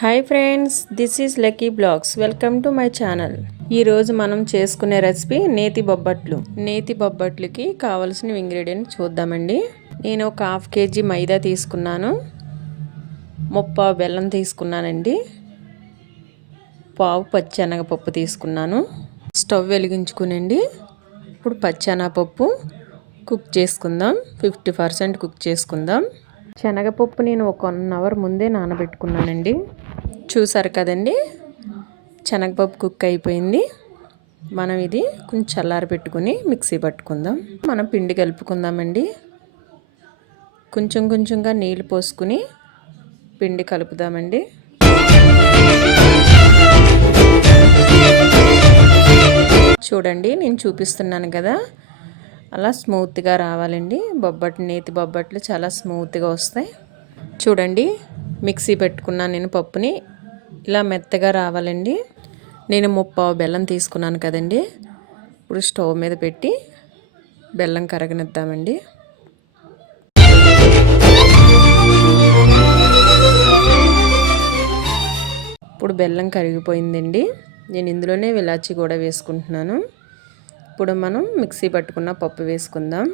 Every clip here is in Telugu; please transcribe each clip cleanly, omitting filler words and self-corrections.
Hi friends, this is Lucky Blogs. Welcome to my channel. ఈరోజు మనం చేసుకునే రెసిపీ నేతి బొబ్బట్లు. నేతి బొబ్బట్లకి కావాల్సిన ఇంగ్రీడియంట్ చూద్దామండి. నేను ఒక 1/2 kg మైదా తీసుకున్నాను, 30 బెల్లం తీసుకున్నానండి, 1/2 పచ్చెనగపప్పు తీసుకున్నాను. స్టవ్ వెలిగించుకునండి. ఇప్పుడు పచ్చెనగపప్పు కుక్ చేసుకుందాం. 50% కుక్ చేసుకుందాం. శనగపప్పు నేను 1 అవర్ ముందే నానబెట్టుకున్నానండి. చూసారు కదండి, శనగపప్పు కుక్ అయిపోయింది. మనం ఇది కొంచెం చల్లారి పెట్టుకుని మిక్సీ పట్టుకుందాం. మనం పిండి కలుపుకుందామండి. కొంచెం కొంచెంగా నీళ్ళు పోసుకుని పిండి కలుపుదామండి. చూడండి, నేను చూపిస్తున్నాను కదా, అలా స్మూత్గా రావాలండి. నేతి బొబ్బట్లు చాలా స్మూత్గా వస్తాయి. చూడండి, మిక్సీ పెట్టుకున్నాను నేను పప్పుని. ఇలా మెత్తగా రావాలండి. నేను 30 బెల్లం తీసుకున్నాను కదండి. ఇప్పుడు స్టవ్ మీద పెట్టి బెల్లం కరగనిద్దామండి. ఇప్పుడు బెల్లం కరిగిపోయిందండి. నేను ఇందులోనే ఇలాచి కూడా వేసుకుంటున్నాను. ఇప్పుడు మనం మిక్సీ పట్టుకున్న పప్పు వేసుకుందాం.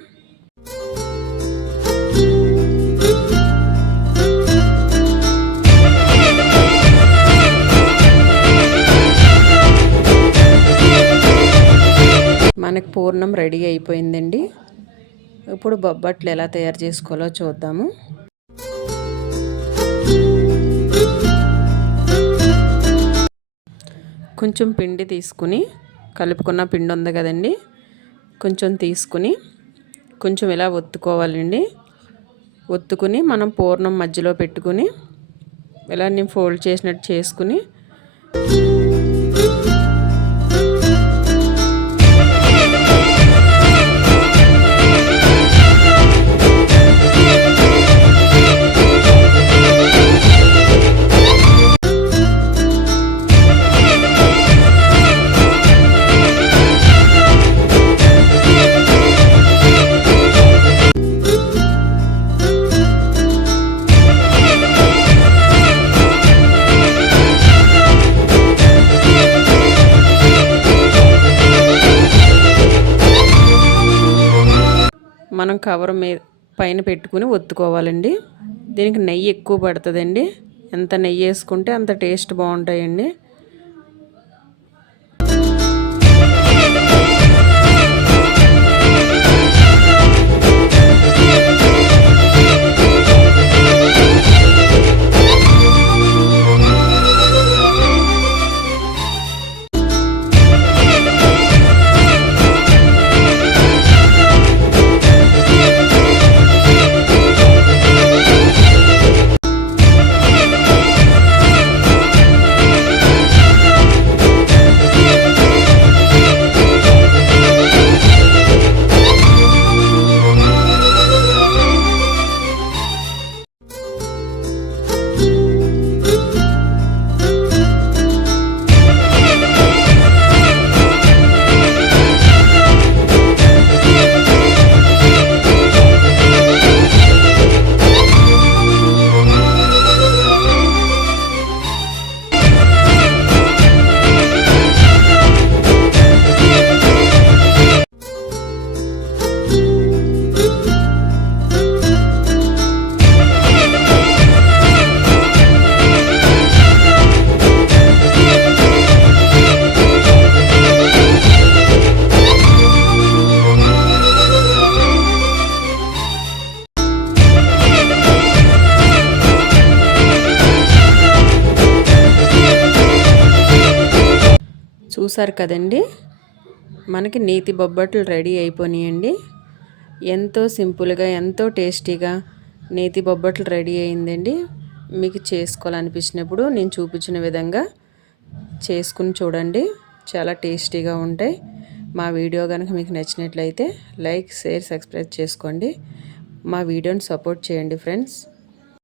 మనకు పూర్ణం రెడీ అయిపోయిందండి. ఇప్పుడు బొబ్బట్లు ఎలా తయారు చేసుకోవాలో చూద్దాము. కొంచెం పిండి తీసుకుని, కలుపుకున్న పిండి ఉంది కదండి, కొంచెం తీసుకుని కొంచెం ఇలా ఒత్తుకోవాలండి. ఒత్తుకుని మనం పూర్ణం మధ్యలో పెట్టుకుని ఇలా నేను ఫోల్డ్ చేసినట్టు చేసుకుని మనం కవర్ పైన పెట్టుకుని ఒత్తుకోవాలండి. దీనికి నెయ్యి ఎక్కువ పడుతుందండి. ఎంత నెయ్యి వేసుకుంటే అంత టేస్ట్ బాగుంటాయండి. చూసారు కదండి, మనకి నేతి బొబ్బట్లు రెడీ అయిపోయినాయండి. ఎంతో సింపుల్గా, ఎంతో టేస్టీగా నేతి బొబ్బట్లు రెడీ అయిందండి. మీకు చేసుకోవాలనిపించినప్పుడు నేను చూపించిన విధంగా చేసుకుని చూడండి, చాలా టేస్టీగా ఉంటాయి. మా వీడియో కనుక మీకు నచ్చినట్లయితే లైక్, షేర్, సబ్స్క్రైబ్ చేసుకోండి. మా వీడియోని సపోర్ట్ చేయండి ఫ్రెండ్స్.